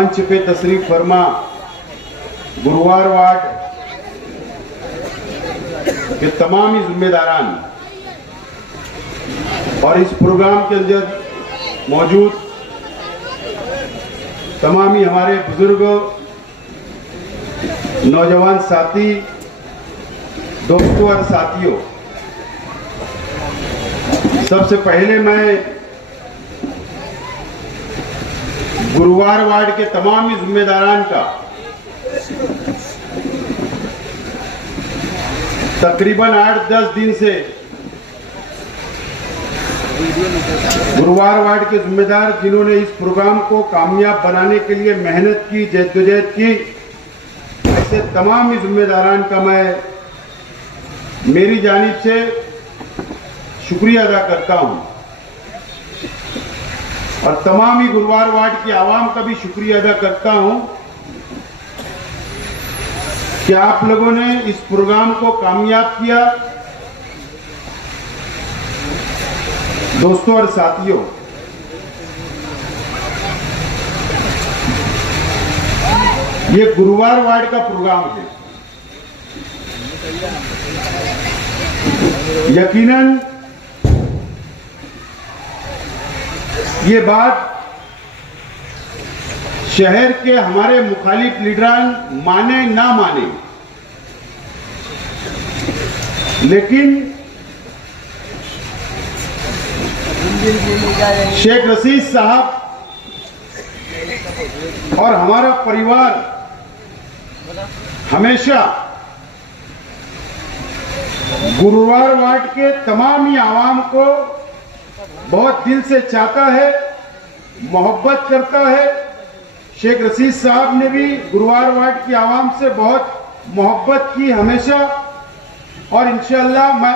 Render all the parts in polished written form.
मंच पे तशरीफ फरमा गुरुवार वार्ड के तमाम ही जिम्मेदारान और इस प्रोग्राम के अंदर मौजूद तमाम ही हमारे बुजुर्ग, नौजवान साथी, दोस्तों और साथियों, सबसे पहले मैं गुरुवार वार्ड के तमाम ही जिम्मेदारान का तकरीबन 8-10 दिन से गुरुवार वार्ड के जिम्मेदार जिन्होंने इस प्रोग्राम को कामयाब बनाने के लिए मेहनत की, जद्दोजहद की, ऐसे तमाम ही जिम्मेदारान का मैं मेरी जानिब से शुक्रिया अदा करता हूं और तमाम ही गुरुवार वार्ड की आवाम का भी शुक्रिया अदा करता हूं कि आप लोगों ने इस प्रोग्राम को कामयाब किया। दोस्तों और साथियों, ये गुरुवार वार्ड का प्रोग्राम है। यकीनन ये बात शहर के हमारे मुखालिफ लीडरान माने ना माने, लेकिन शेख रशीद साहब और हमारा परिवार हमेशा गुरुवार वार्ड के तमाम ही आवाम को बहुत दिल से चाहता है, मोहब्बत करता है। शेख रशीद साहब ने भी गुरुवार वार्ड की आवाम से बहुत मोहब्बत की हमेशा, और इंशाअल्लाह मैं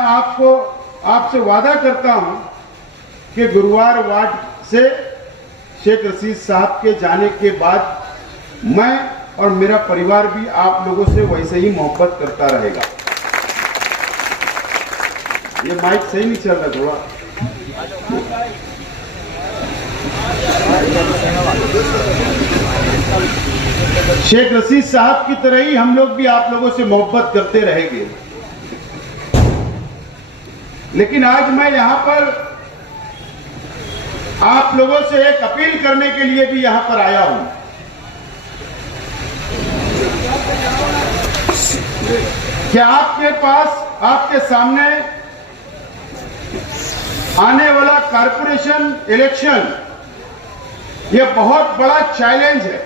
आपसे वादा करता हूं कि गुरुवार वार्ड से शेख रशीद साहब के जाने के बाद मैं और मेरा परिवार भी आप लोगों से वैसे ही मोहब्बत करता रहेगा। ये माइक सही नहीं चल रहा थोड़ा। शेख रशीद साहब की तरह ही हम लोग भी आप लोगों से मोहब्बत करते रहेंगे, लेकिन आज मैं यहां पर आप लोगों से एक अपील करने के लिए भी यहां पर आया हूं कि आपके पास, आपके सामने आने वाला कारपोरेशन इलेक्शन ये बहुत बड़ा चैलेंज है,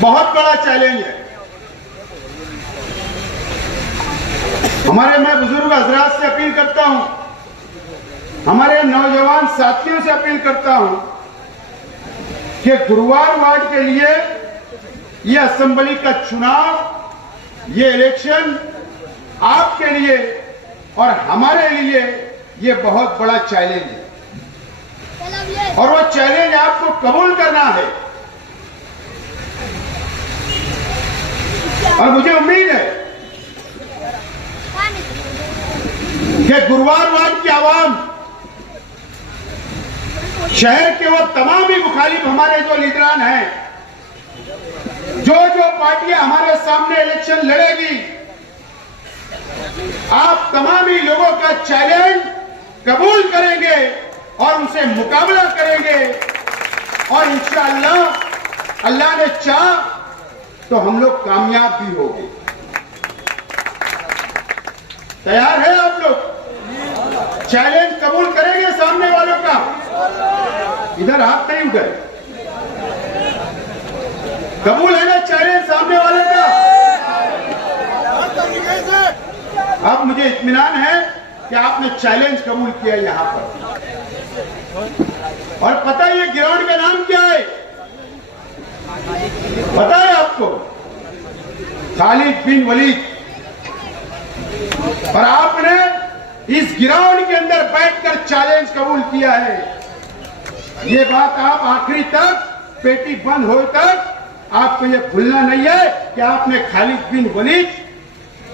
बहुत बड़ा चैलेंज है। मैं बुजुर्ग हजरात से अपील करता हूं, हमारे नौजवान साथियों से अपील करता हूं कि गुरुवार वार्ड के लिए ये असेंबली का चुनाव, ये इलेक्शन आपके लिए और हमारे लिए ये बहुत बड़ा चैलेंज है, और वो चैलेंज आपको कबूल करना है। और मुझे उम्मीद है कि गुरुवार वार्ड की आवाम, शहर के वो तमाम ही मुखालिफ हमारे जो लीडरान हैं, जो पार्टियां हमारे सामने इलेक्शन लड़ेगी, आप तमाम ही लोगों का चैलेंज कबूल करेंगे और उनसे मुकाबला करेंगे, और इंशाअल्लाह अल्लाह ने चाहा तो हम लोग कामयाब भी होंगे। तैयार है आप लोग? चैलेंज कबूल करेंगे सामने वालों का? इधर हाथ नहीं उठाए। कबूल है ना चैलेंज सामने वाले का? अब मुझे इत्मीनान है कि आपने चैलेंज कबूल किया यहां पर। और पता है ये ग्राउंड का नाम क्या है? पता है आपको? खालिद बिन वलीद। और आपने इस ग्राउंड के अंदर बैठकर चैलेंज कबूल किया है। ये बात आप आखिरी तक, पेटी बंद होए तक आपको ये भूलना नहीं है कि आपने खालिद बिन वलीद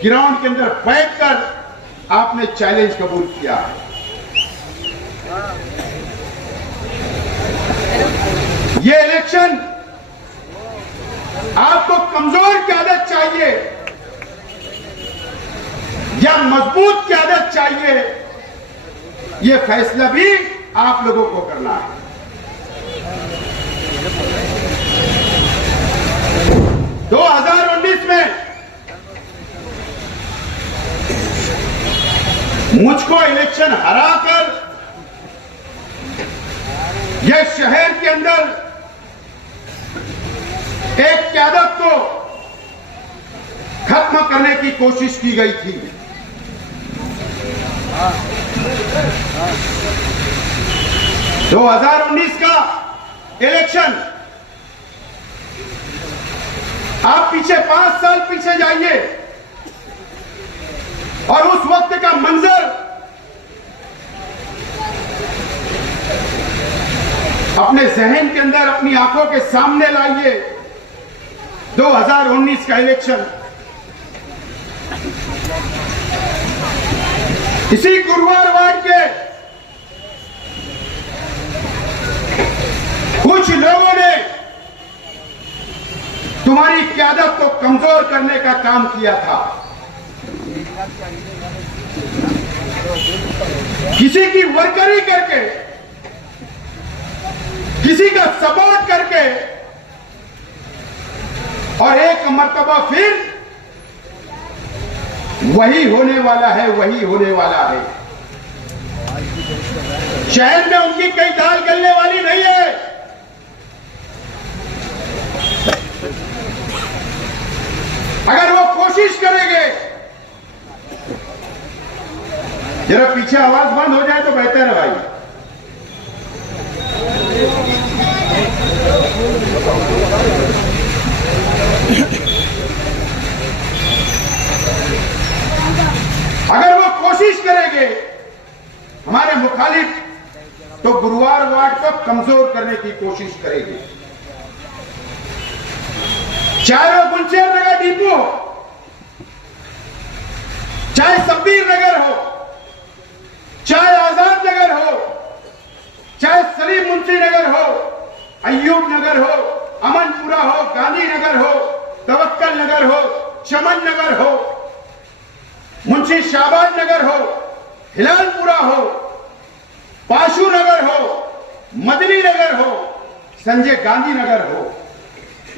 ग्राउंड के अंदर बैठकर आपने चैलेंज कबूल किया है। ये इलेक्शन आपको कमजोर क्यादत चाहिए या मजबूत क्यादत चाहिए, ये फैसला भी आप लोगों को करना है। दो 2019 में मुझको इलेक्शन हराकर यह शहर के अंदर एक क्यादत को खत्म करने की कोशिश की गई थी। दो 2019 का इलेक्शन, आप पीछे 5 साल पीछे जाइए और उस वक्त का मंजर अपने जहन के अंदर, अपनी आंखों के सामने लाइए। 2019 का इलेक्शन, इसी गुरुवार वार्ड के कुछ लोगों ने तुम्हारी क्यादत को कमजोर करने का काम किया था। किसी की वर्करी करके, किसी का सपोर्ट करके, और एक मर्तबा फिर वही होने वाला है, वही होने वाला है। शहर में उनकी कई दाल गलने वाली नहीं है। अगर वो कोशिश करेंगे, जरा पीछे आवाज बंद हो जाए तो बेहतर है भाई। अगर वो कोशिश करेंगे हमारे मुखालिफ, तो गुरुवार वार्ड को कमजोर करने की कोशिश करेंगे। चाहे वो गुलशेर नगर डिपो हो, चाहे शब्बीर नगर हो, चाहे आजाद नगर हो, चाहे सलीम मुंशी नगर हो, अय्यूब नगर हो, अमनपुरा हो, गांधी नगर हो, तवक्कल नगर हो, चमन नगर हो, मुंशी शाहबाज नगर हो, हिलालपुरा हो, पाशु नगर हो, मदनी नगर हो, संजय गांधी नगर हो,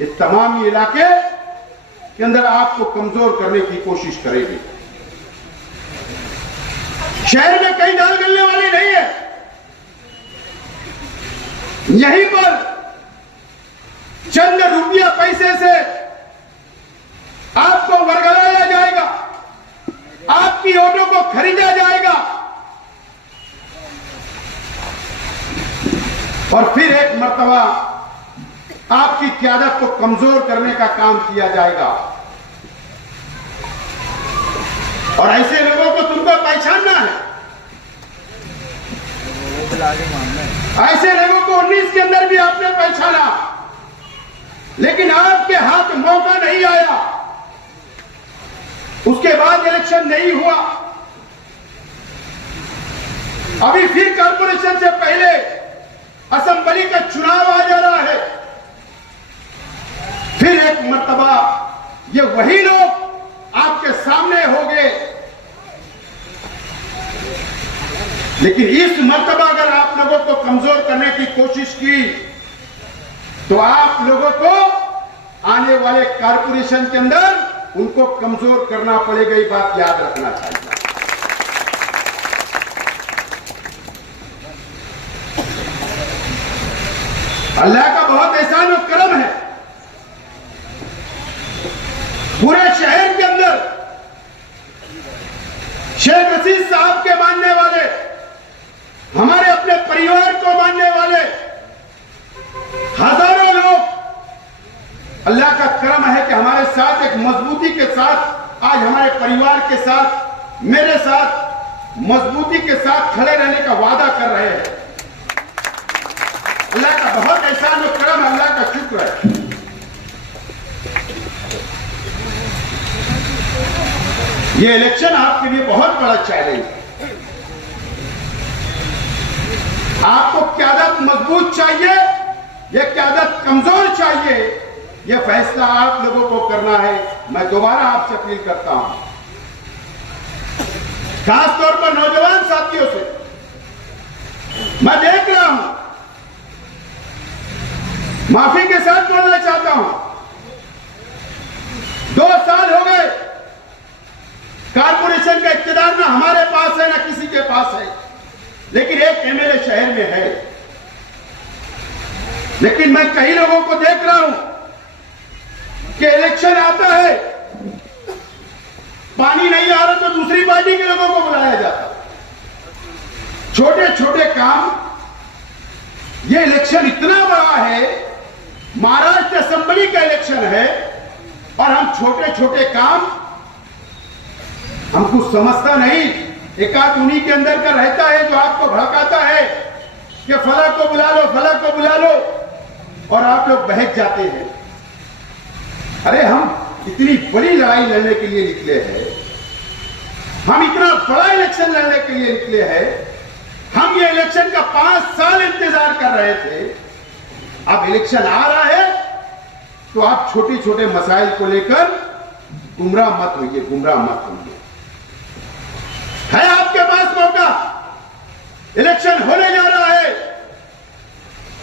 ये तमाम इलाके के अंदर आपको कमजोर करने की कोशिश करेगी। शहर में कहीं दाल गलने वाली नहीं है। यहीं पर चंद रुपया पैसे से आपको वर्गलाया जाएगा, आपकी वोटों को खरीदा जाएगा और फिर एक मर्तबा आपकी क्यादत को कमजोर करने का काम किया जाएगा। और ऐसे लोगों को तुमको पहचानना है। ऐसे लोगों को 19 के अंदर भी आपने पहचाना, लेकिन आपके हाथ मौका नहीं आया। उसके बाद इलेक्शन नहीं हुआ। अभी फिर कॉर्पोरेशन से पहले असेंबली का चुनाव आ जा रहा है। फिर एक मर्तबा ये वही लोग आपके सामने होंगे, लेकिन इस मर्तबा अगर आप लोगों को कमजोर करने की कोशिश की, तो आप लोगों को आने वाले कॉर्पोरेशन के अंदर उनको कमजोर करना पड़ेगा। ये बात याद रखना चाहिए। अल्लाह का बहुत एहसान और करम है। पूरे शहर के अंदर शेख रशीद साहब के मानने वाले, हमारे अपने परिवार को मानने वाले हजारों लोग, अल्लाह का करम है कि हमारे साथ एक मजबूती के साथ, आज हमारे परिवार के साथ, मेरे साथ मजबूती के साथ खड़े रहने का वादा कर रहे हैं। अल्लाह का बहुत एहसान और करम, अल्लाह का शुक्र है। ये इलेक्शन आपके लिए बहुत बड़ा चैलेंज है। आपको क्यादत मजबूत चाहिए ये क्यादत कमजोर चाहिए, ये फैसला आप लोगों को करना है। मैं दोबारा आपसे अपील करता हूं, खास तौर पर नौजवान साथियों से मैं देख रहा हूं, माफी के साथ बोलना चाहता हूं, 2 साल हो गए कारपोरेशन का इख्तियार ना हमारे पास है ना किसी के पास है, लेकिन एक एमएलए शहर में है। लेकिन मैं कई लोगों को देख रहा हूं कि इलेक्शन आता है, पानी नहीं आ रहा तो दूसरी पार्टी के लोगों को बुलाया जाता। छोटे छोटे काम, ये इलेक्शन इतना बड़ा है, महाराष्ट्र असेंबली का इलेक्शन है और हम छोटे छोटे काम, हम कुछ समझता नहीं। एक आध उन्हीं के अंदर का रहता है जो आपको भड़काता है कि फला को बुला लो, फला को बुला लो, और आप लोग बहक जाते हैं। अरे हम इतनी बड़ी लड़ाई लड़ने के लिए निकले हैं, हम इतना बड़ा इलेक्शन लड़ने के लिए निकले हैं, हम ये इलेक्शन का 5 साल इंतजार कर रहे थे। अब इलेक्शन आ रहा है तो आप छोटे छोटे मसाइल को लेकर गुमराह मत होइए, गुमराह मत होइए। है आपके पास मौका, इलेक्शन होने जा रहा है,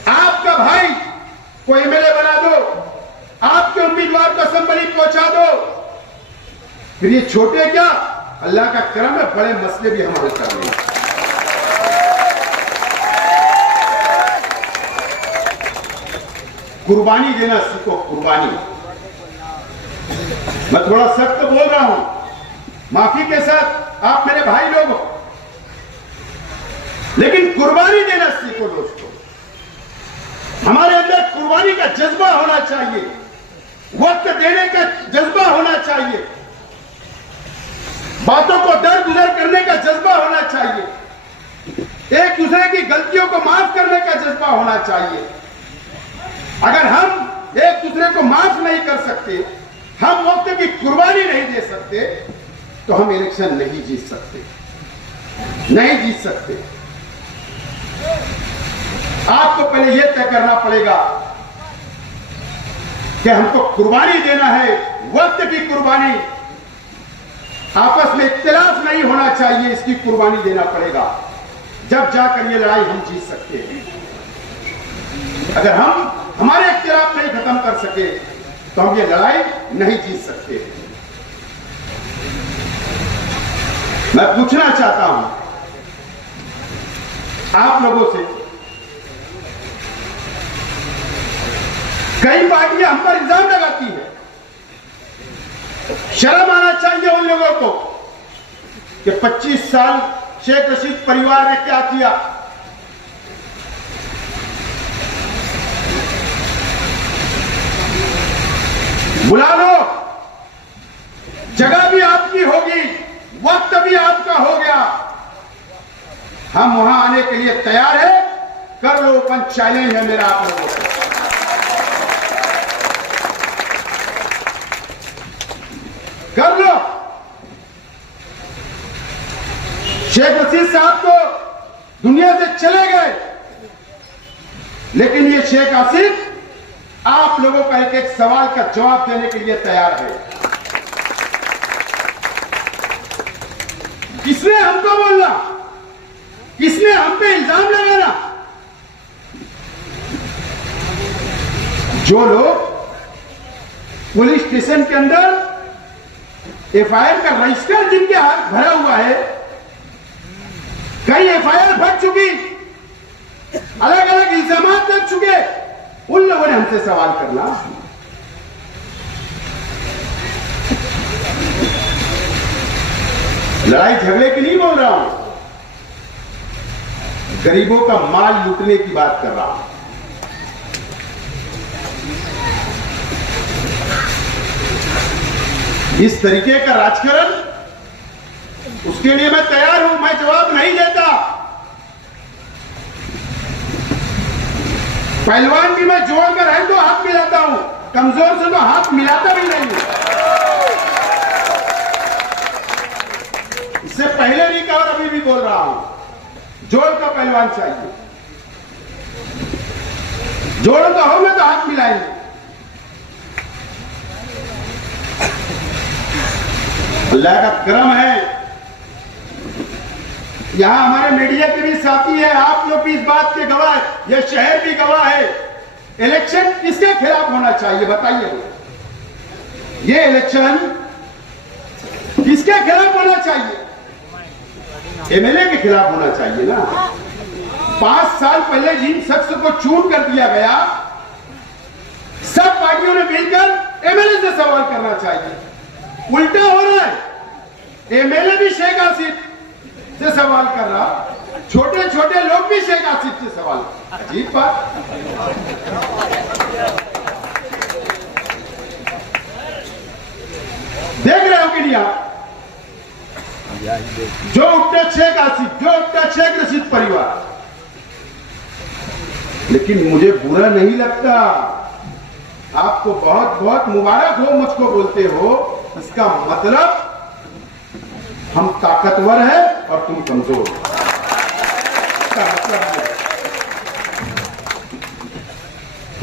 आपका भाई को एमएलए बना दो, आपके उम्मीदवार को असेंबली पहुंचा दो। फिर ये छोटे क्या, अल्लाह का करम है, बड़े मसले भी हम हल कर रहे हैं। कुर्बानी देना सीखो, कुर्बानी। मैं थोड़ा सख्त बोल रहा हूं, माफी के साथ, आप मेरे भाई लोग हो, लेकिन कुर्बानी देना सीखो दोस्तों। हमारे अंदर कुर्बानी का जज्बा होना चाहिए, वक्त देने का जज्बा होना चाहिए, बातों को दर गुजर करने का जज्बा होना चाहिए, एक दूसरे की गलतियों को माफ करने का जज्बा होना चाहिए। अगर हम एक दूसरे को माफ नहीं कर सकते, हम वक्त की कुर्बानी नहीं दे सकते, तो हम इलेक्शन नहीं जीत सकते, नहीं जीत सकते। आपको पहले यह तय करना पड़ेगा कि हमको कुर्बानी देना है, वक्त की कुर्बानी, आपस में इख्तिलाफ नहीं होना चाहिए, इसकी कुर्बानी देना पड़ेगा, जब जाकर ये लड़ाई हम जीत सकते हैं। अगर हम हमारे इख्तिलाफ नहीं खत्म कर सके तो हम ये लड़ाई नहीं जीत सकते। मैं पूछना चाहता हूं आप लोगों से, कई पार्टियां हम पर इल्जाम लगाती है, शर्म आना चाहिए उन लोगों को कि 25 साल शेख रशीद परिवार ने क्या किया। बुला लो, जगह भी आपकी होगी, वक्त भी आपका हो गया, हम वहां आने के लिए तैयार है। कर लो, ओपन चैलेंज है मेरा आप लोगों को। कर लो। शेख रशीद साहब तो दुनिया से चले गए, लेकिन ये शेख आसिफ आप लोगों का एक एक सवाल का जवाब देने के लिए तैयार है। किसने हमको बोलना, किसने हम पे इल्जाम लगाना? जो लोग पुलिस स्टेशन के अंदर एफआईआर का रजिस्टर जिनके हाथ भरा हुआ है, कई एफआईआर भर चुकी, अलग अलग इल्जाम लग चुके, उन लोगों ने हमसे सवाल करना। लड़ाई झगड़े की नहीं बोल रहा हूं, गरीबों का माल लूटने की बात कर रहा हूं। इस तरीके का राजकारण, उसके लिए मैं तैयार हूं, मैं जवाब नहीं देता। पहलवान भी मैं जोड़कर है तो हाथ मिलाता हूं, कमजोर से तो हाथ मिलाता भी नहीं। इससे पहले भी कहा और अभी भी बोल रहा हूं, जोड़ का पहलवान चाहिए। जोड़ो तो हो में तो हाथ मिलाएंगे। अल्लाह का करम है, यहां हमारे मीडिया के भी साथी है, आप लोग भी इस बात के गवाह है, यह शहर भी गवाह है। इलेक्शन किसके खिलाफ होना चाहिए बताइए? ये इलेक्शन किसके खिलाफ होना चाहिए? एमएलए के खिलाफ होना चाहिए ना। 5 साल पहले जिन शख्स को चून कर दिया गया, सब पार्टियों ने मिलकर एमएलए से सवाल करना चाहिए। उल्टा हो रहा है, एमएलए भी शेख आसिफ से सवाल कर रहा, छोटे छोटे लोग भी शेख आसिफ से सवाल। अजीब बात। देख रहे हो कि नहीं आप? जो उठते शेख आसिफ, जो उठता शेख रशीद परिवार। लेकिन मुझे बुरा नहीं लगता, आपको बहुत बहुत मुबारक हो मुझको बोलते हो, इसका मतलब हम ताकतवर है और तुम कमजोर।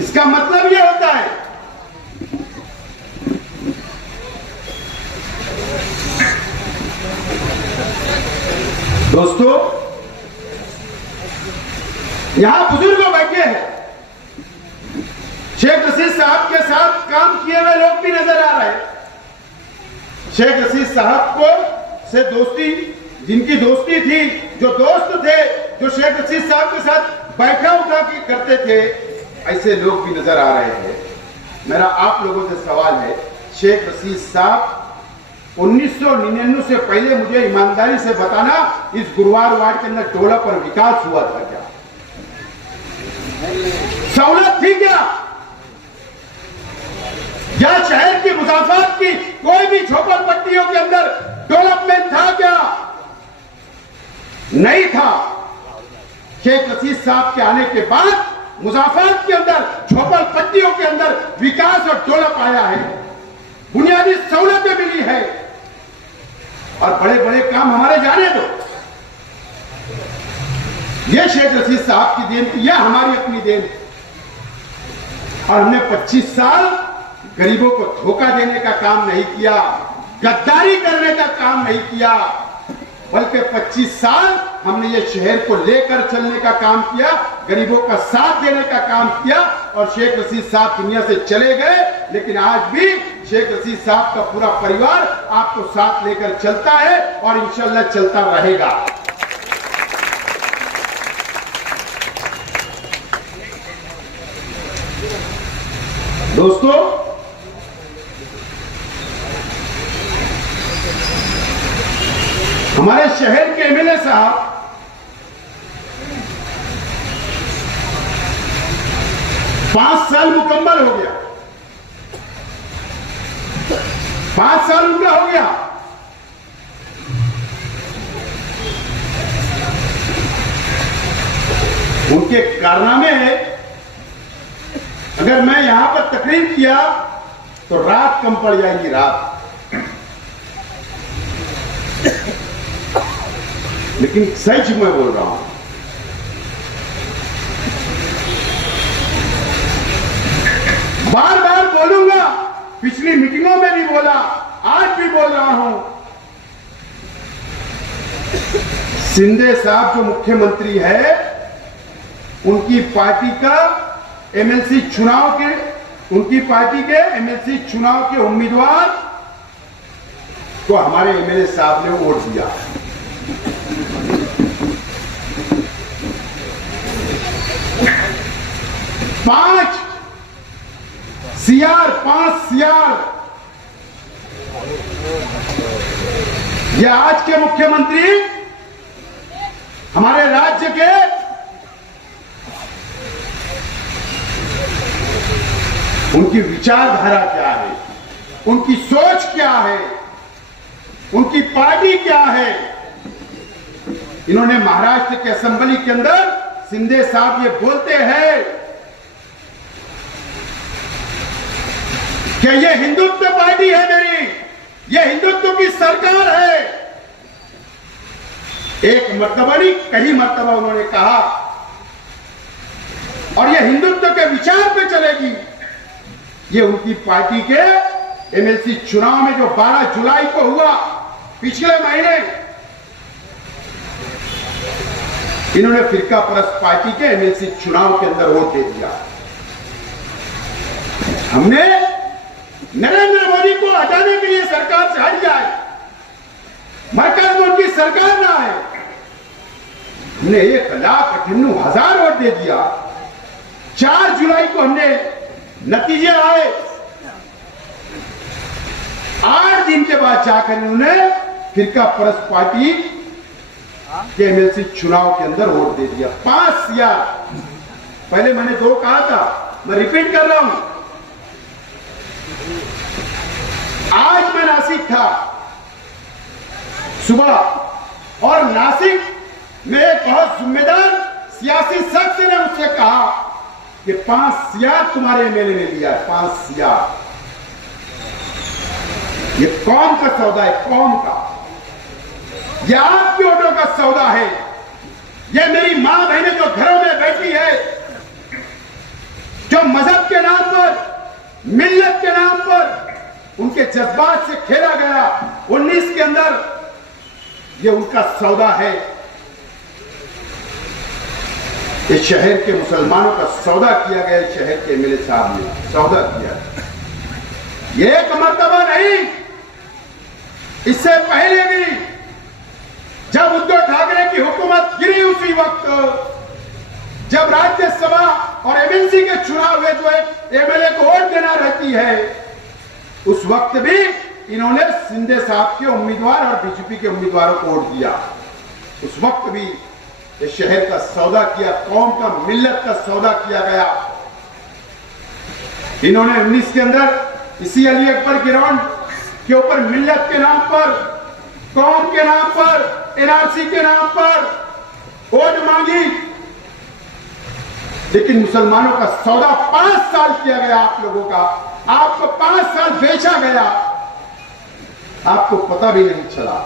इसका मतलब यह होता है दोस्तों, यहां बुजुर्ग बैठे हैं, शेख रशीद साहब के साथ काम किए हुए लोग भी नजर आ रहे हैं। शेख रशीद साहब को से दोस्ती, जिनकी दोस्ती थी, जो दोस्त थे, जो शेख रशीद साहब के साथ बैठा उठा के करते थे, ऐसे लोग भी नजर आ रहे हैं। मेरा आप लोगों से सवाल है, शेख रशीद साहब 1999 से पहले मुझे ईमानदारी से बताना, इस गुरुवार वार्ड के अंदर टोला पर विकास हुआ था क्या? सहूलत थी क्या? या शहर की मुसाफात की कोई भी झोपड़पट्टियों के अंदर डेवलपमेंट था क्या? नहीं था। शेख रशीद साहब के आने के बाद मुसाफात के अंदर, झोपड़पट्टियों के अंदर विकास और डेवलप आया है, बुनियादी सहूलतें मिली है, और बड़े बड़े काम हमारे जाने दो। ये शेख रशीद साहब की देन, यह हमारी अपनी देन। और हमने 25 साल गरीबों को धोखा देने का काम नहीं किया, गद्दारी करने का काम नहीं किया, बल्कि 25 साल हमने ये शहर को लेकर चलने का काम किया, गरीबों का साथ देने का काम किया। और शेख रशीद साहब दुनिया से चले गए, लेकिन आज भी शेख रशीद साहब का पूरा परिवार आपको साथ लेकर चलता है और इंशाल्लाह चलता रहेगा। दोस्तों, हमारे शहर के एमएलए साहब पांच साल मुकम्मल हो गया, 5 साल उनका हो गया। उनके कारनामे अगर मैं यहां पर तकरीर किया तो रात कम पड़ जाएगी, रात। लेकिन सच मैं बोल रहा हूं, बार बार बोलूंगा, पिछली मीटिंगों में भी बोला, आज भी बोल रहा हूं, शिंदे साहब जो मुख्यमंत्री है, उनकी पार्टी का एमएलसी चुनाव के, उनकी पार्टी के एमएलसी चुनाव के उम्मीदवार को हमारे एमएलए साहब ने वोट दिया। पांच सीआर ये आज के मुख्यमंत्री हमारे राज्य के उनकी विचारधारा क्या है, उनकी सोच क्या है, उनकी पार्टी क्या है। इन्होंने महाराष्ट्र के असेंबली के अंदर शिंदे साहब ये बोलते हैं कि ये हिंदुत्व पार्टी है मेरी, ये हिंदुत्व की सरकार है। एक मर्तबा नहीं, कई मर्तबा उन्होंने कहा और ये हिंदुत्व के विचार पे चलेगी। ये उनकी पार्टी के एमएलसी चुनाव में जो 12 जुलाई को हुआ पिछले महीने, इन्होंने फिरका परस्त पार्टी के एमएलसी चुनाव के अंदर वोट दे दिया। हमने नरेंद्र मोदी को हटाने के लिए सरकार से हट जाए, मरकज में उनकी सरकार ना आए, हमने 1,98,000 वोट दे दिया। 4 जुलाई को हमने नतीजे आए, 8 दिन के बाद जाकर उन्होंने फिरका परस्त पार्टी के एमएलसी चुनाव के अंदर वोट दे दिया। 5 सीआर, पहले मैंने 2 कहा था, मैं रिपीट कर रहा हूं। आज मैं नासिक था सुबह, और नासिक में एक बहुत जिम्मेदार सियासी शख्स ने मुझसे कहा कि 5 सीआर तुम्हारे एमएलए ने लिया है, 5 सीआर। ये कौम का सौदा है, कौम का। यह आपकी वोटों का सौदा है। यह मेरी मां बहनें जो घरों में बैठी है, जो मजहब के नाम पर, मिल्लत के नाम पर उनके जज्बात से खेला गया 19 के अंदर, यह उनका सौदा है। इस शहर के मुसलमानों का सौदा किया गया, शहर के एमएलए साहब ने सौदा किया। यह एक मर्तबा नहीं, इससे पहले भी जब उद्धव ठाकरे की हुकूमत गिरी, उसी वक्त जब राज्यसभा और एमएलसी के चुनाव हुए, जो एक एमएलए को वोट देना रहती है, उस वक्त भी इन्होंने शिंदे साहब के उम्मीदवार और बीजेपी के उम्मीदवारों को वोट दिया। उस वक्त भी इस शहर का सौदा किया, कौम का, मिल्लत का सौदा किया गया। इन्होंने 19 के अंदर इसी अली अकबर ग्राउंड के ऊपर मिल्लत के नाम पर, कौम के नाम पर, एनआरसी के नाम पर वोट मांगी, लेकिन मुसलमानों का सौदा 5 साल किया गया आप लोगों का। आपको 5 साल बेचा गया, आपको पता भी नहीं चला।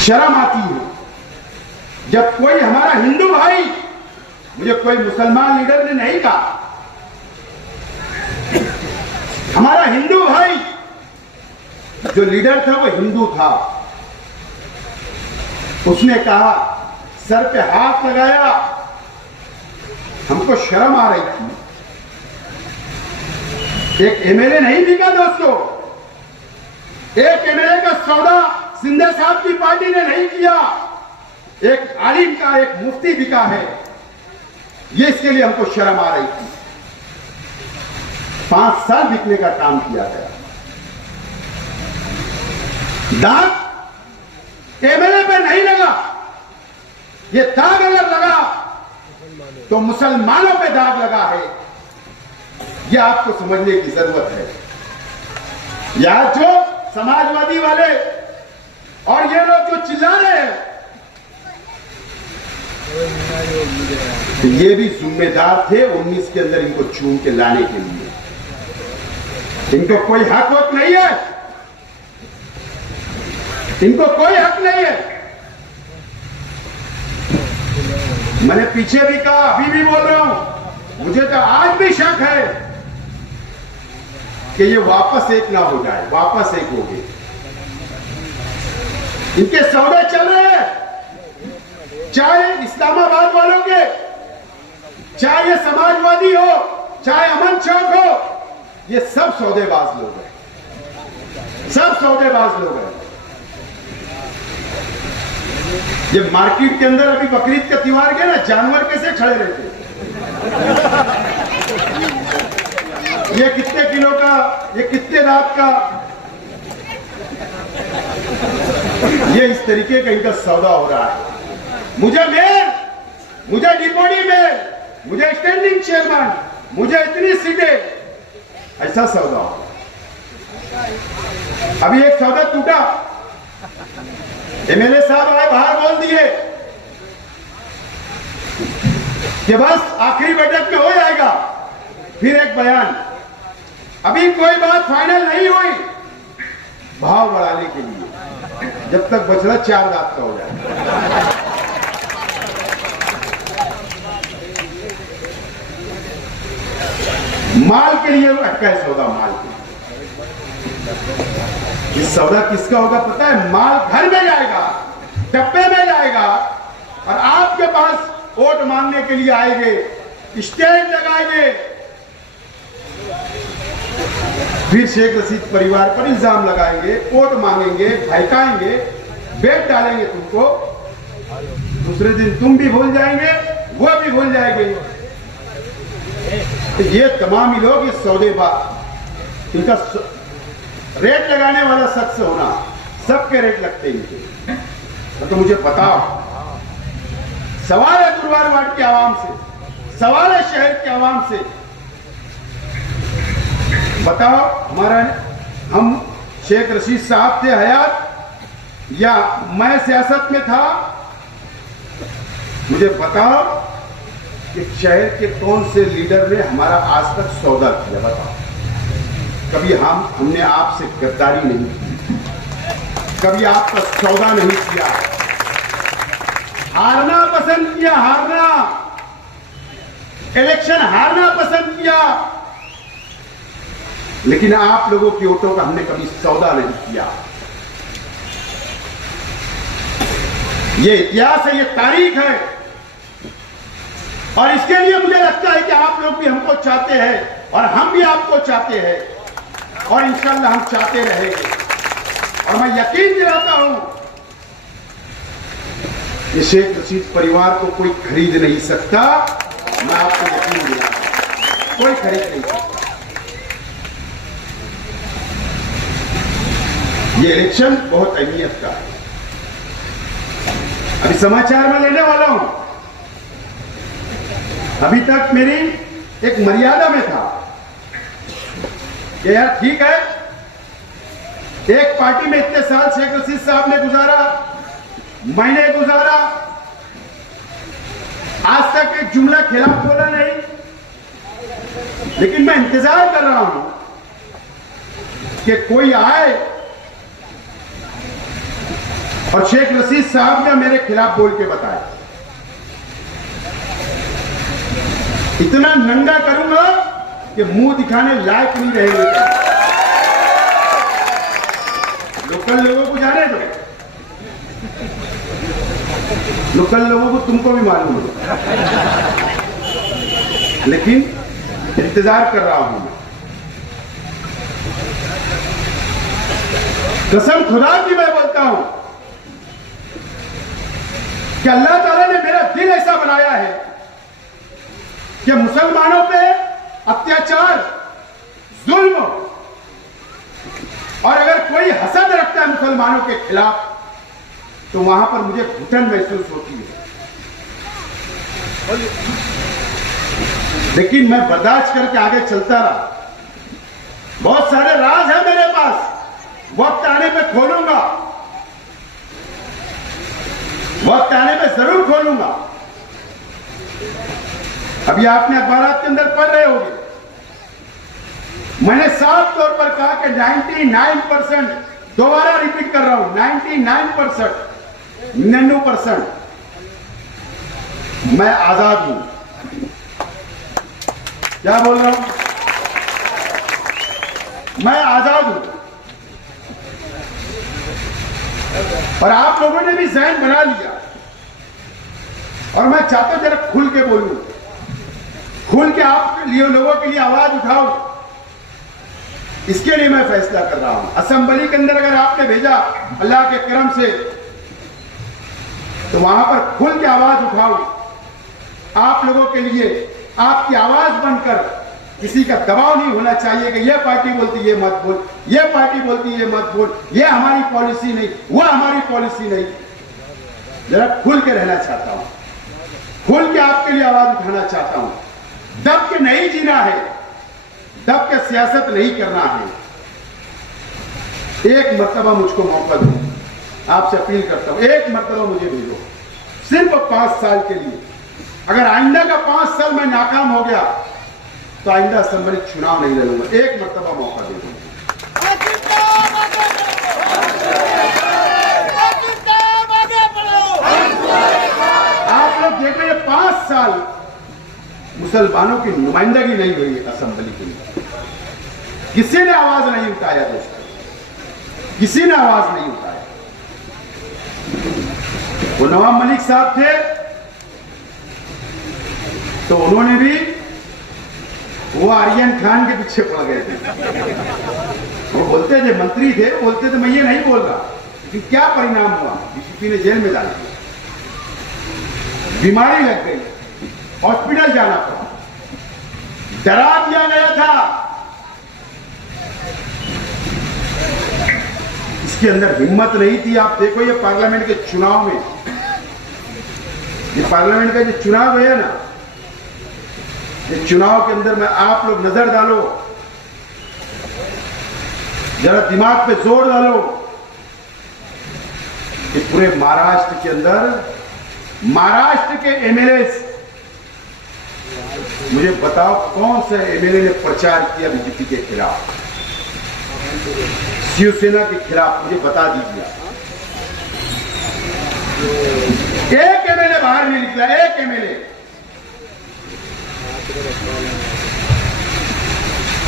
शर्म आती है जब कोई हमारा हिंदू भाई, मुझे कोई मुसलमान लीडर ने नहीं कहा, हमारा हिंदू भाई जो लीडर था वो हिंदू था, उसने कहा, सर पे हाथ लगाया, हमको शर्म आ रही थी। एक एमएलए नहीं बिका दोस्तों, एक एमएलए का सौदा शिंदे साहब की पार्टी ने नहीं किया, एक आलिम का, एक मुफ्ती बिका है। ये इसके लिए हमको शर्म आ रही थी। 5 साल बिकने का काम किया गया। दाग एमएलए पे नहीं लगा, ये दाग अगर लगा तो मुसलमानों पे दाग लगा है। यह आपको समझने की जरूरत है। यहां जो समाजवादी वाले और ये लोग जो चिल्ला रहे हैं, ये भी जिम्मेदार थे 19 के अंदर इनको चूम के लाने के लिए। इनको कोई हक वक नहीं है, इनको कोई हक नहीं है। मैंने पीछे भी कहा, अभी भी बोल रहा हूं, मुझे तो आज भी शक है कि ये वापस एक ना हो जाए, वापस एक हो गए। इनके सौदे चल रहे हैं, चाहे इस्लामाबाद वालों के, चाहे ये समाजवादी हो, चाहे अमन चौक हो, ये सब सौदेबाज लोग हैं, सब सौदेबाज लोग हैं। ये मार्केट के अंदर अभी बकरीद का त्योहार गया ना, जानवर कैसे खड़े रहते, ये कितने किलो का, ये कितने रात का, ये इस तरीके का इनका सौदा हो रहा है। मुझे मेयर, मुझे डिप्टी मेयर, मुझे स्टैंडिंग चेयरमैन, मुझे इतनी सीटें, ऐसा सौदा हो। अभी एक सौदा टूटा, एमएलए साहब आए बाहर बोल दिए कि बस आखिरी बैठक में हो जाएगा। फिर एक बयान, अभी कोई बात फाइनल नहीं हुई, भाव बढ़ाने के लिए। जब तक बछड़ा 4 दांत का हो जाए। माल के लिए अटका है सौदा, माल के। इस सौदा किसका होगा पता है? माल घर में जाएगा, डब्बे में जाएगा, और आपके पास वोट मांगने के लिए आएंगे, स्टेज लगाएंगे, फिर शेख रशीद परिवार पर इल्जाम लगाएंगे, वोट मांगेंगे, भड़काएंगे, बेट डालेंगे तुमको। दूसरे दिन तुम भी भूल जाएंगे, वो भी भूल जाएंगे। तो ये तमाम ही लोग इस सौदेबाज, इनका रेट लगाने वाला शख्स होना, सबके रेट लगते हैं। तो मुझे बताओ, सवाल है गुरुवार वार्ड की आवाम से, सवाल है शहर की आवाम से, बताओ हम शेख रशीद साहब थे हयात या मैं सियासत में था? मुझे बताओ कि शहर के कौन से लीडर ने हमारा आज तक सौदा किया? बताओ। कभी हमने आपसे गद्दारी नहीं की, कभी आपका सौदा नहीं किया, हारना पसंद किया, हारना, इलेक्शन हारना पसंद किया, लेकिन आप लोगों की वोटों का हमने कभी सौदा नहीं किया। ये इतिहास है, ये तारीख है, और इसके लिए मुझे लगता है कि आप लोग भी हमको चाहते हैं और हम भी आपको चाहते हैं, और इंशाअल्लाह हम चाहते रहेंगे। और मैं यकीन दिलाता हूं कि शेख रशीद परिवार को कोई खरीद नहीं सकता। मैं आपको यकीन दिलाता हूं, कोई खरीद नहीं सकता। ये इलेक्शन बहुत अहमियत का है। अभी समाचार में लेने वाला हूं, अभी तक मेरी एक मर्यादा में था कि यार ठीक है, एक पार्टी में इतने साल शेख रशीद साहब ने गुजारा, मैंने गुजारा, आज तक एक जुमला खिलाफ बोला नहीं, लेकिन मैं इंतजार कर रहा हूं कि कोई आए और शेख रशीद साहब ने मेरे खिलाफ बोल के बताया। इतना नंगा करूंगा कि मुंह दिखाने लायक नहीं रहेंगे। लोकल लोगों को जाने दो, लोकल लोगों को तुमको भी मालूम है, लेकिन इंतजार कर रहा हूं। कसम खुदा की मैं बोलता हूं कि अल्लाह ताला ने मेरा दिल ऐसा बनाया है कि मुसलमानों पे अत्याचार, जुल्म, और अगर कोई हसद रखता है मुसलमानों के खिलाफ तो वहां पर मुझे घुटन महसूस होती है। लेकिन मैं बर्दाश्त करके आगे चलता रहा। बहुत सारे राज है मेरे पास, वक्त आने पे खोलूंगा, वक्त आने पे जरूर खोलूंगा। अभी आपने अखबारात के अंदर पढ़ रहे होंगे, मैंने साफ तौर पर कहा कि 99%, दोबारा रिपीट कर रहा हूं, 99% मैं आजाद हूं। क्या बोल रहा हूं? मैं आजाद हूं। और आप लोगों ने भी ज़हन बना लिया, और मैं चाहता हूं जरा खुल के बोलूं, खुल के आप लोगों के लिए आवाज उठाओ। इसके लिए मैं फैसला कर रहा हूं। असेंबली के अंदर अगर आपने भेजा अल्लाह के करम से, तो वहां पर खुल के आवाज उठाओ। आप लोगों के लिए आपकी आवाज बनकर, किसी का दबाव नहीं होना चाहिए कि यह पार्टी बोलती ये मत बोल, यह पार्टी बोलती ये मत बोल, यह हमारी पॉलिसी नहीं, वह हमारी पॉलिसी नहीं। जरा खुल के रहना चाहता हूं, खुल के आपके लिए आवाज उठाना चाहता हूं। दब के नहीं जीना है, दब के सियासत नहीं करना है। एक मर्तबा मुझको मौका दो, आपसे अपील करता हूं, एक मर्तबा मुझे भेजो, सिर्फ 5 साल के लिए। अगर आइंदा का 5 साल मैं नाकाम हो गया तो आइंदा असेंबली चुनाव नहीं लड़ूंगा। एक मर्तबा मौका दे दो। साल मुसलमानों की नुमाइंदगी नहीं हुई असेंबली के लिए। किसी ने आवाज नहीं उठाया दोस्तों, किसी ने आवाज नहीं उठाया। वो नवाब मलिक साहब थे तो उन्होंने भी वो आर्यन खान के पीछे पड़ गए थे। वो बोलते थे, मंत्री थे, बोलते थे मैं ये नहीं बोल रहा, लेकिन क्या परिणाम हुआ, डीजीपी ने जेल में डाल दिया, बीमारी लग गई, हॉस्पिटल जाना पड़ा, डरा दिया गया था। इसके अंदर हिम्मत नहीं थी। आप देखो ये पार्लियामेंट के चुनाव में, ये पार्लियामेंट का जो चुनाव है ना, ये चुनाव के अंदर में आप लोग नजर डालो, जरा दिमाग पे जोर डालो कि पूरे महाराष्ट्र के अंदर, महाराष्ट्र के एमएलए, मुझे बताओ कौन से एमएलए ने प्रचार किया बीजेपी के खिलाफ, शिवसेना के खिलाफ, मुझे बता दीजिए। एक एमएलए बाहर नहीं निकला, एक एमएलए।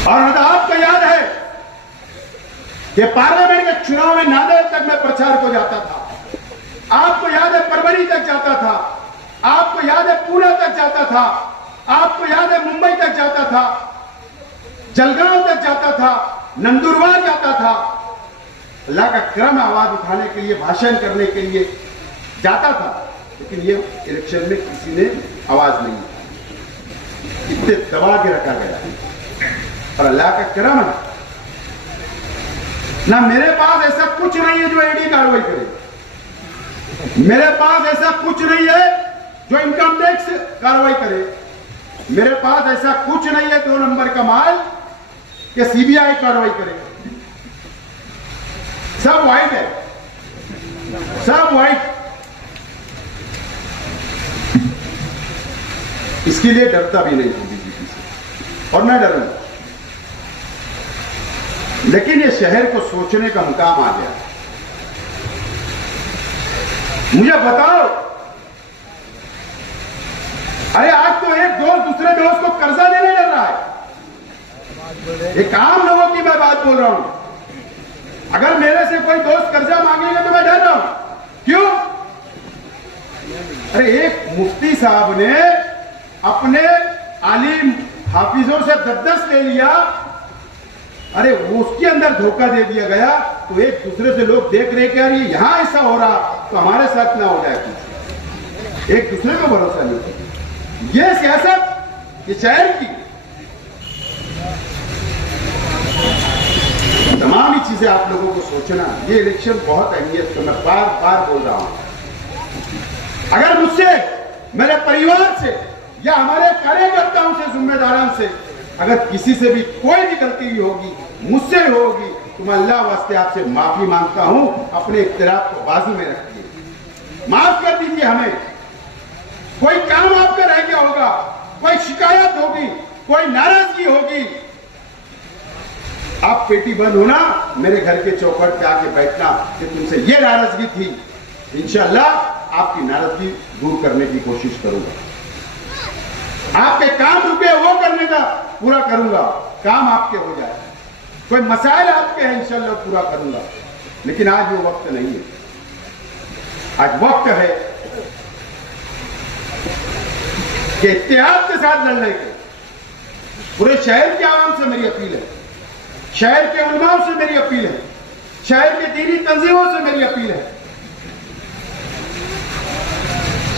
और आपको याद है कि पार्लियामेंट के चुनाव में नांदेड़ तक मैं प्रचार को जाता था, आपको याद है परवरी तक जाता था, आपको याद है पुणे तक जाता था, आपको याद है मुंबई तक जाता था, जलगांव तक जाता था, नंदुरबार जाता था। अल्लाह का करम, आवाज उठाने के लिए, भाषण करने के लिए जाता था, लेकिन ये इलेक्शन में किसी ने आवाज नहीं उठाई, इतने दबा के रखा गया। और अल्लाह का करम है ना, मेरे पास ऐसा कुछ नहीं है जो ईडी कार्रवाई करे, मेरे पास ऐसा कुछ नहीं है जो इनकम टैक्स कार्रवाई करे, मेरे पास ऐसा कुछ नहीं है 2 नंबर का माल कि सीबीआई कार्रवाई करे। सब व्हाइट है, सब व्हाइट। इसके लिए डरता भी नहीं हूं बीजेपी से, और मैं डरूंगा। लेकिन ये शहर को सोचने का मुकाम आ गया। मुझे बताओ, अरे आज तो एक दोस्त दूसरे दोस्त को कर्जा देने लग रहा है। एक आम लोगों की मैं बात बोल रहा हूं। अगर मेरे से कोई दोस्त कर्जा मांगेगा तो मैं डर रहा हूं। क्यों? अरे एक मुफ्ती साहब ने अपने आलिम हाफिजों से 10-10 ले लिया, अरे उसके अंदर धोखा दे दिया गया, तो एक दूसरे से लोग देख रहे कि यार ये यहां ऐसा हो रहा तो हमारे साथ ना हो जाए कुछ। एक दूसरे को भरोसा नहीं। ये सियासत, ये शहर की तमाम ही चीजें आप लोगों को सोचना। ये इलेक्शन बहुत अहमियत का, मैं बार बार बोल रहा हूं। अगर मुझसे, मेरे परिवार से या हमारे कार्यकर्ताओं से, जिम्मेदारों से अगर किसी से भी कोई भी गलती होगी, मुझसे होगी, तो मैं अल्लाह वास्ते आपसे माफी मांगता हूं। अपने इख्तिलाफ को बाजू में रखिए, माफ कर दीजिए हमें। कोई काम आपका रह गया होगा, कोई शिकायत होगी, कोई नाराजगी होगी, आप पेटी बंद होना, मेरे घर के चौखट पे आके बैठना कि तुमसे ये नाराजगी थी, इंशाअल्लाह आपकी नाराजगी दूर करने की कोशिश करूंगा। आपके काम रुके वो करने का पूरा करूंगा, काम आपके हो जाए, कोई मसाइल आपके हैं इंशाअल्लाह पूरा करूंगा। लेकिन आज वो वक्त नहीं है। आज वक्त है कि इत्तेहाद के साथ लड़ने के। पूरे शहर के आवाम से मेरी अपील है, शहर के उलमाओं से मेरी अपील है, शहर के दीनी तंजीमों से मेरी अपील है,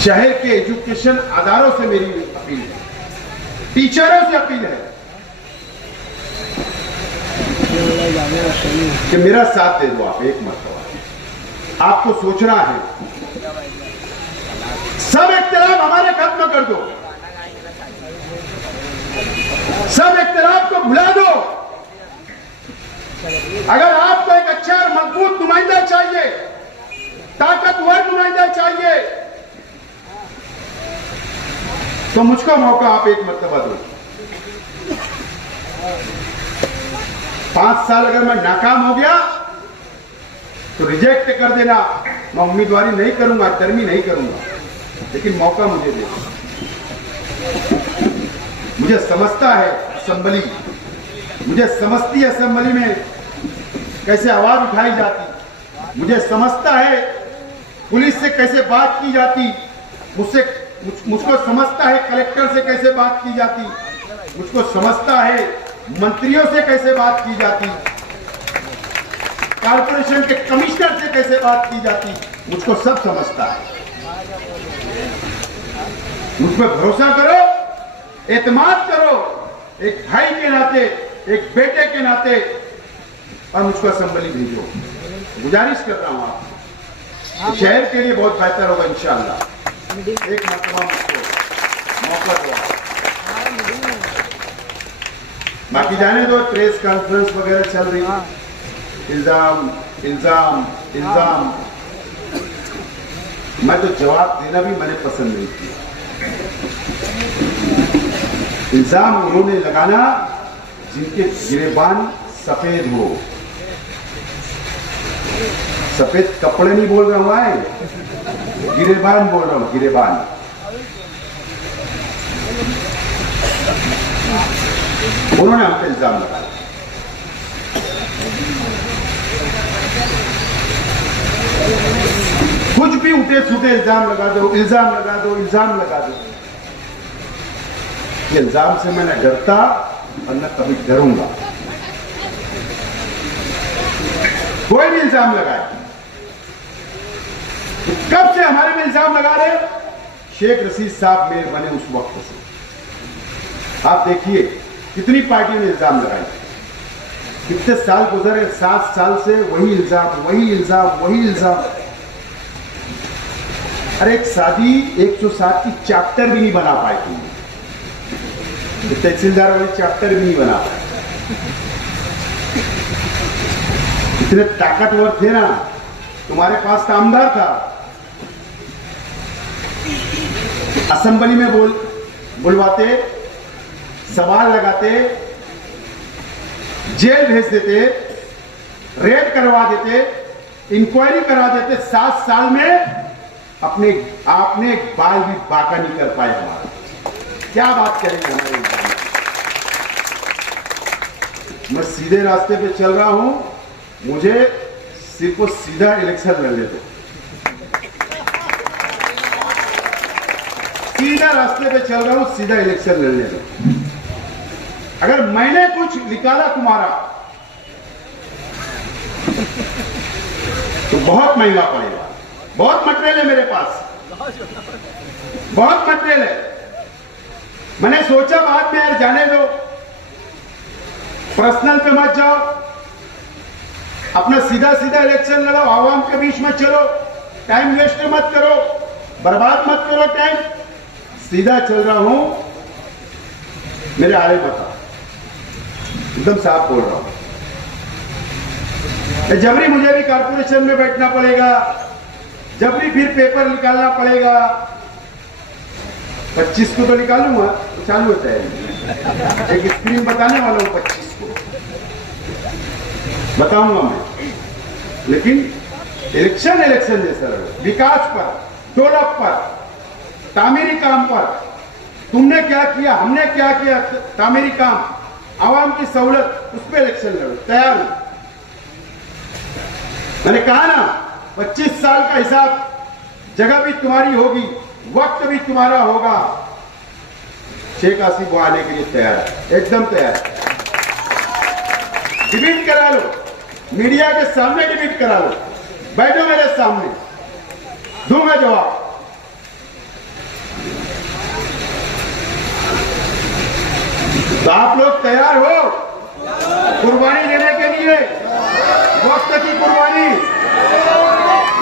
शहर के एजुकेशन अदारों से मेरी अपील है, टीचरों से अपील है कि मेरा साथ दे दो आप एक मरतबा। आपको सोचना है, सब इख्तिलाफ हमारे खत्म कर दो, सब इख्तिलाफ को भुला दो। अगर आपको एक अच्छा और मजबूत नुमाइंदा चाहिए, ताकतवर नुमाइंदा चाहिए, तो मुझको मौका आप एक मरतबा दो। 5 साल अगर मैं नाकाम हो गया तो रिजेक्ट कर देना, मैं उम्मीदवारी नहीं करूंगा, टर्मी नहीं करूंगा, लेकिन मौका मुझे दे दो। मुझे समझता है असेंबली, मुझे समझती है असेंबली में कैसे आवाज उठाई जाती, मुझे समझता है पुलिस से कैसे बात की जाती, मुझको समझता है कलेक्टर से कैसे बात की जाती, मुझको समझता है मंत्रियों से कैसे बात की जाती, कारपोरेशन के कमिश्नर से कैसे बात की जाती, मुझको सब समझता है। मुझ पर भरोसा करो, एतमाद करो, एक भाई के नाते, एक बेटे के नाते, और मुझको असेंबली भेजो। गुजारिश कर रहा हूं आपसे, शहर के लिए बहुत बेहतर होगा इंशाअल्लाह। एक मरतबा मुझको मौका दो। बाकी जाने दो, प्रेस कॉन्फ्रेंस वगैरह चल रही है, इल्जाम इल्जाम इल्जाम, मैं तो जवाब देना भी मैंने पसंद नहीं किया। इल्जाम उन्होंने लगाना जिनके गिरेबान सफेद हो, सफेद कपड़े नहीं बोल रहा हूं है, गिरेबान बोल रहा हूं, गिरेबान। उन्होंने हम पे इल्जाम लगाया। कुछ भी उठे सूटे इल्जाम लगा दो, इल्जाम लगा दो, इल्जाम लगा दो। ये इल्जाम से मैं न डरता और न कभी डरूंगा। कोई भी इल्जाम लगाए, तो कब से हमारे में इल्जाम लगा रहे? शेख रशीद साहब मेयर बने उस वक्त से। आप देखिए कितनी पार्टियों ने इल्जाम लगाए, कितने साल गुजरे, 7 साल से वही इल्जाम, वही इल्जाम, वही इल्जाम। अरे एक शादी 107 की चैप्टर भी नहीं बना पाए तुम, तहसीलदार वाली चैप्टर भी नहीं बना पाए। इतने ताकतवर थे ना, तुम्हारे पास कामदार था, असेंबली में बुलवाते, सवाल लगाते, जेल भेज देते, रेड करवा देते, इंक्वायरी करा देते। 7 साल में आपने एक बाल भी बाका नहीं कर पाए हमारा। क्या बात करेंगे हमारे इंसान? मैं सीधे रास्ते पे चल रहा हूं, मुझे सिर्फ वो सीधा इलेक्शन लड़ने दो। सीधा रास्ते पे चल रहा हूं, सीधा इलेक्शन लड़ने दो। अगर मैंने कुछ निकाला तुम्हारा तो बहुत महंगा पड़ेगा। बहुत मटेरियल है मेरे पास, बहुत मटेरियल है। मैंने सोचा बाद में यार जाने दो, पर्सनल पे मत जाओ, अपना सीधा सीधा इलेक्शन लड़ो, आवाम के बीच में चलो, टाइम वेस्ट मत करो, बर्बाद मत करो टाइम। सीधा चल रहा हूं, मेरे आले बता, एकदम साफ बोल रहा हूं। जबरी मुझे भी कारपोरेशन में बैठना पड़ेगा, जबरी फिर पेपर निकालना पड़ेगा। 25 को तो निकालूंगा, तो चालू होता है। एक स्क्रीन बताने वाला हूं 25 को बताऊंगा मैं। लेकिन इलेक्शन जैसा रहो, विकास पर, डेवलप पर, तामीरी काम पर। तुमने क्या किया, हमने क्या किया, तामीरी काम, आवाम की सहूलत, उस पर इलेक्शन लड़ो। तैयार हूं। मैंने कहा ना 25 साल का हिसाब, जगह भी तुम्हारी होगी, वक्त भी तुम्हारा होगा। शेख आसिफ वो आने के लिए तैयार है, एकदम तैयार है। डिबेट करा लो, मीडिया के सामने डिबेट करा लो, बैठो मेरे सामने, दूंगा जवाब। तो आप लोग तैयार हो कुर्बानी देने के लिए? वक्त की कुर्बानी,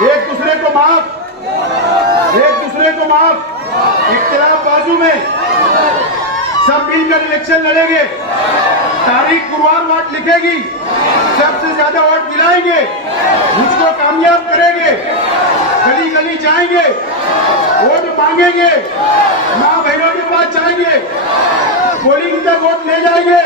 एक दूसरे को माफ, एक दूसरे को माफ, इख्तिलाफ बाजू में, सब मिलकर इलेक्शन लड़ेंगे। तारीख गुरुवार वोट लिखेगी, सबसे ज्यादा वोट दिलाएंगे, मुझको कामयाब करेंगे, गली गली जाएंगे, वोट मांगेंगे, मां बहनों के पास जाएंगे, पोलिंग तक वोट ले जाएंगे।